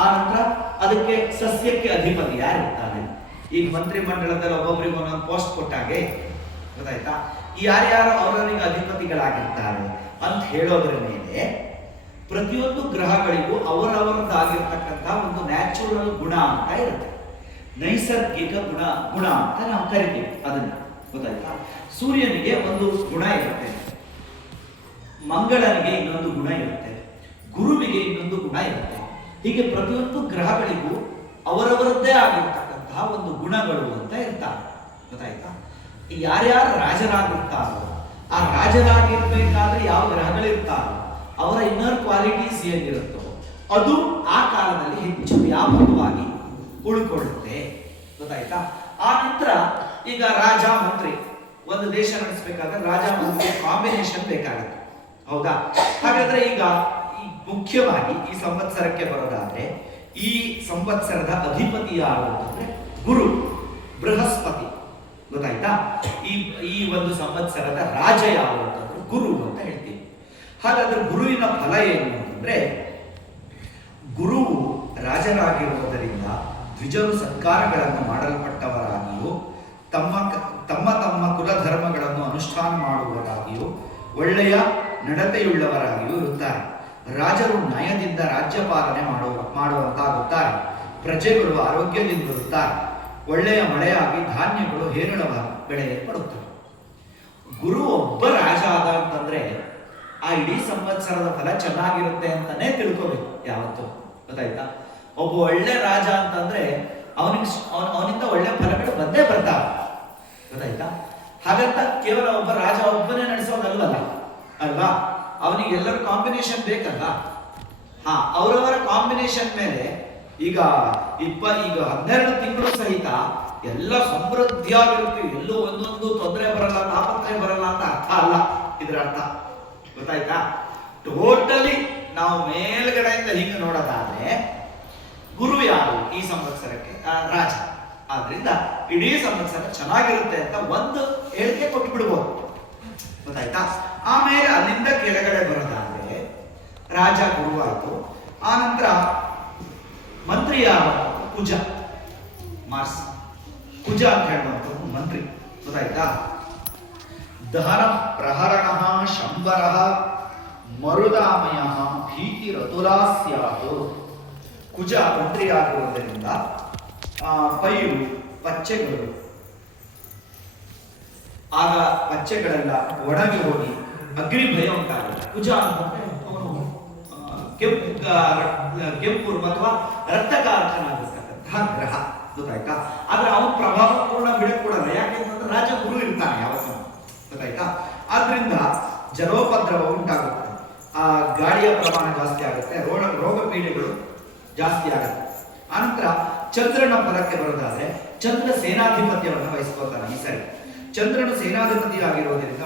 ಆ ನಂತರ ಅದಕ್ಕೆ ಸಸ್ಯಕ್ಕೆ ಅಧಿಪತಿ ಯಾರಿರ್ತಾನೆ. ಈಗ ಮಂತ್ರಿ ಮಂಡಲದಲ್ಲಿ ಒಬ್ಬೊಬ್ಬರಿಗೆ ಒಂದೊಂದು ಪೋಸ್ಟ್ ಕೊಟ್ಟಾಗೆ ಗೊತ್ತಾಯ್ತಾ, ಯಾರ್ಯಾರು ಅವರವರಿಗೆ ಅಧಿಪತಿಗಳಾಗಿರ್ತಾರೆ ಅಂತ ಹೇಳೋದ್ರ ಮೇಲೆ ಪ್ರತಿಯೊಂದು ಗ್ರಹಗಳಿಗೂ ಅವರವರದ್ದಾಗಿರ್ತಕ್ಕಂಥ ಒಂದು ನ್ಯಾಚುರಲ್ ಗುಣ ಅಂತ ಇರುತ್ತೆ, ನೈಸರ್ಗಿಕ ಗುಣ ಅಂತ ನಾವು ಕರಿತೀವಿ ಅದನ್ನ. ಗೊತ್ತಾಯ್ತಾ, ಸೂರ್ಯನಿಗೆ ಒಂದು ಗುಣ ಇರುತ್ತೆ, ಮಂಗಳನಿಗೆ ಇನ್ನೊಂದು ಗುಣ ಇರುತ್ತೆ, ಗುರುವಿಗೆ ಇನ್ನೊಂದು ಗುಣ ಇರುತ್ತೆ. ಹೀಗೆ ಪ್ರತಿಯೊಂದು ಗ್ರಹಗಳಿಗೂ ಅವರವರದ್ದೇ ಆಗಿರ್ತಕ್ಕಂತಹ ಒಂದು ಗುಣಗಳು ಅಂತ ಇರ್ತಾರೆ. ಗೊತ್ತಾಯ್ತಾ, ಯಾರ್ಯಾರು ರಾಜರಾಗಿರ್ತಾರೋ ಆ ರಾಜರಾಗಿರ್ಬೇಕಾದ್ರೆ ಯಾವ ಗ್ರಹಗಳಿರ್ತಾರೋ ಅವರ ಇನ್ನರ್ ಕ್ವಾಲಿಟೀಸ್ ಏನಿರುತ್ತೋ ಅದು ಆ ಕಾಲದಲ್ಲಿ ಹೆಚ್ಚು ವ್ಯಾಪಕವಾಗಿ ಉಳ್ಕೊಳ್ಳುತ್ತೆ. ಗೊತ್ತಾಯ್ತಾ, ಆ ನಂತರ ಈಗ ರಾಜ ಮಂತ್ರಿ ಒಂದು ದೇಶ ನಡೆಸಬೇಕಾದ್ರೆ ರಾಜ ಮಂತ್ರಿ ಕಾಂಬಿನೇಷನ್ ಬೇಕಾಗುತ್ತೆ. ಹೌದಾ, ಹಾಗಾದ್ರೆ ಈಗ ಮುಖ್ಯವಾಗಿ ಈ ಸಂವತ್ಸರಕ್ಕೆ ಬರೋದಾದ್ರೆ ಈ ಸಂವತ್ಸರದ ಅಧಿಪತಿ ಯಾರು ಅಂತಂದ್ರೆ ಗುರು ಬೃಹಸ್ಪತಿ. ಗೊತ್ತಾಯ್ತಾ, ಈ ಒಂದು ಸಂವತ್ಸರದ ರಾಜ ಯಾರು ಅಂತಂದ್ರೆ ಗುರು ಅಂತ ಹೇಳ್ತೀವಿ. ಹಾಗಾದ್ರೆ ಗುರುವಿನ ಫಲ ಏನು ಅಂತಂದ್ರೆ, ಗುರುವು ರಾಜರಾಗಿರುವುದರಿಂದ ದ್ವಿಜರು ಸತ್ಕಾರಗಳನ್ನು ಮಾಡಲ್ಪಟ್ಟವರಾಗಿಯೂ ತಮ್ಮ ತಮ್ಮ ಕುಲಧರ್ಮಗಳನ್ನು ಅನುಷ್ಠಾನ ಮಾಡುವವರಾಗಿಯೂ ಒಳ್ಳೆಯ ನಡತೆಯುಳ್ಳವರಾಗಿಯೂ ಇರುತ್ತಾರೆ. ರಾಜರು ನ್ಯಾಯದಿಂದ ರಾಜ್ಯ ಪಾಲನೆ ಮಾಡುವಂತಾಗುತ್ತಾರೆ. ಪ್ರಜೆಗಳು ಆರೋಗ್ಯದಿಂದಿರುತ್ತಾರೆ. ಒಳ್ಳೆಯ ಮಳೆಯಾಗಿ ಧಾನ್ಯಗಳು ಹೇರಳವಾಗಿ ಬೆಳೆಯಲ್ಪಡುತ್ತವೆ. ಗುರು ಒಬ್ಬ ರಾಜ ಆದ ಅಂತಂದ್ರೆ ಆ ಇಡೀ ಸಂವತ್ಸರದ ಫಲ ಚೆನ್ನಾಗಿರುತ್ತೆ ಅಂತಾನೆ ತಿಳ್ಕೋಬೇಕು ಯಾವತ್ತು. ಗೊತ್ತಾಯ್ತಾ, ಒಬ್ಬ ಒಳ್ಳೆ ರಾಜ ಅಂತಂದ್ರೆ ಅವನಿಂದ ಒಳ್ಳೆ ಫಲಗಳು ಬಂದೇ ಬರ್ತಾವೆ. ಗೊತ್ತಾಯ್ತಾ, ಹಾಗಂತ ಕೇವಲ ಒಬ್ಬ ರಾಜ ಒಬ್ಬನೇ ನಡೆಸೋದಲ್ವಲ್ಲ ಅಲ್ವಾ, ಅವನಿಗೆ ಎಲ್ಲರ ಕಾಂಬಿನೇಷನ್ ಬೇಕಲ್ಲ. ಅವರವರ ಕಾಂಬಿನೇಷನ್ ಮೇಲೆ ಈಗ 12 ತಿಂಗಳು ಸಹಿತ ಎಲ್ಲ ಸಮೃದ್ಧಿಯಾಗಿರುತ್ತೆ, ಎಲ್ಲೂ ಒಂದೊಂದು ತೊಂದರೆ ಬರಲ್ಲ, ತಾಪತ್ರೆ ಬರಲ್ಲ ಅಂತ ಅರ್ಥ ಅಲ್ಲ ಇದರ ಅರ್ಥ. ಗೊತ್ತಾಯ್ತಾ, ಟೋಟಲಿ ನಾವು ಮೇಲ್ಗಡೆಯಿಂದ ಹಿಂಗೆ ನೋಡೋದಾದ್ರೆ ಗುರು ಯಾರು ಈ ಸಂವತ್ಸರಕ್ಕೆ ರಾಜ, ಆದ್ರಿಂದ ಇಡೀ ಸಂವತ್ಸರ ಚೆನ್ನಾಗಿರುತ್ತೆ ಅಂತ ಒಂದು ಹೇಳಿಕೆ ಕೊಟ್ಟು ಬಿಡ್ಬೋದು. ಗೊತ್ತಾಯ್ತಾ, ಆಮೇಲೆ ಅಲ್ಲಿಂದ ಕೆಳಗಡೆ ಬರೋದಾದ್ರೆ ರಾಜ ಗುರುವಾಯ್ತು. ಆ ನಂತರ ಮಂತ್ರಿ ಯಾರು, ಕುಜ, ಮಾರ್ಸ್. ಕುಜ ಅಂತ ಹೇಳುವಂಥದ್ದು ಮಂತ್ರಿ. ಗೊತ್ತಾಯ್ತಾ, ದಹನ ಪ್ರಹರಣ ಶಂಬರ ಮರುದಾಮಯ ಭೀತಿ ರತುಲಾಸ್ಯಾದು. ಕುಜ ಮಂತ್ರಿ ಆಗಿರುವುದರಿಂದ ಪೈರು ಪಚ್ಚೆಗಳು ಆಗ ಪಚ್ಚೆಗಳೆಲ್ಲ ಒಣಗಿ ಹೋಗಿ ಅಗ್ನಿ ಭಯ ಉಂಟಾಗುತ್ತೆ. ಕುಜ ಅಂತಂದ್ರೆ ಅವನು ಕೆಂಪು ಅಥವಾ ರಕ್ತಕಾರಕನಾಗಿರ್ತಕ್ಕಂತಹ ಗ್ರಹ. ಗೊತ್ತಾಯ್ತಾ, ಆದ್ರೆ ಅವನು ಪ್ರಭಾವಪೂರ್ಣ ಬಿಡக்கூಡಲ್ಲ, ಯಾಕೆಂತಂದ್ರೆ ರಾಜ ಗುರು ಇರ್ತಾನೆ ಯಾವತ್ತೂ. ಗೊತ್ತಾಯ್ತಾ, ಆದ್ರಿಂದ ಜಲೋಪದ್ರವ ಉಂಟಾಗುತ್ತೆ, ಆ ಗಾಳಿಯ ಪ್ರಮಾಣ ಜಾಸ್ತಿ ಆಗುತ್ತೆ, ರೋಗ ಪೀಡೆಗಳು ಜಾಸ್ತಿ ಆಗುತ್ತೆ. ಆನಂತರ ಚಂದ್ರನ ಫಲಕ್ಕೆ ಬರೋದಾದ್ರೆ ಚಂದ್ರ ಸೇನಾಧಿಪತ್ಯವನ್ನು ವಹಿಸ್ಕೊಳ್ತಾನೆ ಈ ಸರಿ. ಚಂದ್ರನು ಸೇನಾಧಿಪತಿ ಆಗಿರುವುದರಿಂದ